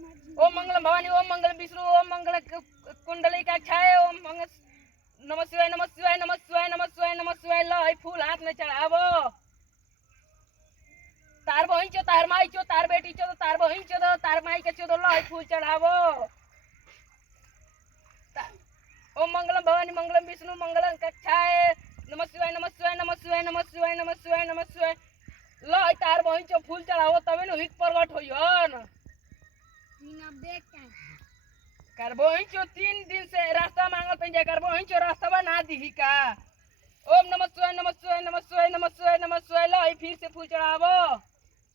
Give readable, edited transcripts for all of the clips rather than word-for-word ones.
ओम मंगलम भवानी ओम मंगलम विष्णु ओम मंगल कुंडली का छाए ओम मंगल नमः शिवाय नमः शिवाय नमः शिवाय नमः शिवाय नमः शिवाय लो ई फूल हाथ में चढ़ावो तार बहिन चो तार माई चो तार बेटी चो तार बहिन चो तार माई के चो लो ई फूल चढ़ावो ओम मंगलम भवानी मंगलम विष्णु मंगलम कक्षाए नमः शिवाय नमः शिवाय नमः शिवाय नमः शिवाय नमः शिवाय नमः शिवाय लो ई तार बहिन चो फूल चढ़ावो तबे नु हित प्रगट होइयन करबोहिं चो 3 दिन से रास्ता मांगल पे जा करबोहिं चो रास्ता बना दी का ओम नमः शिवाय नमः शिवाय नमः शिवाय नमः शिवाय नमः शिवाय लो ई फिर से फूल चढ़ावो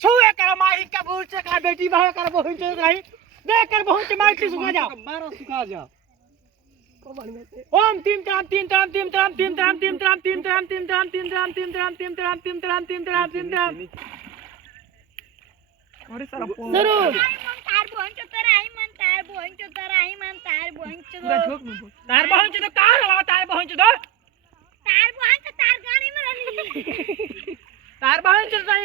छुए कर माई का फूल से का बेटी भाई कर बहुत रही देख कर बहुत मार से सुखा जा मारो सुखा जा ओम तीन त्राम तीन त्राम तीन त्राम तीन त्राम तीन त्राम तीन त्राम तीन त्राम तीन त्राम तीन त्राम तीन त्राम तीन त्राम तीन त्राम तीन त्राम अरे सर सरो तार बोंचो तार बोंचो तार बोंचो तो कहां रहा तार बोंचो तो तार गाड़ी में रहली तार बोंचो तो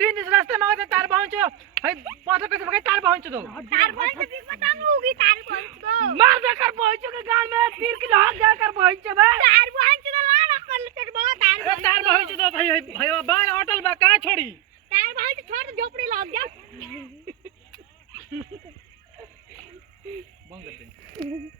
3 दिन रास्ते में तार बोंचो भाई पता कैसे भाई तार बोंचो तो भी पता नहीं होगी तार बोंचो मार दे कर बोंचो के गाल में तीर की लाग जा कर बोंचो बे तार बोंचो तो लाना कर लेते बहुत तार बोंचो तो भाई भाई बाल होटल बा का छोड़ी तार बोंचो छोड़ झोपड़ी लग जा बंद कर दे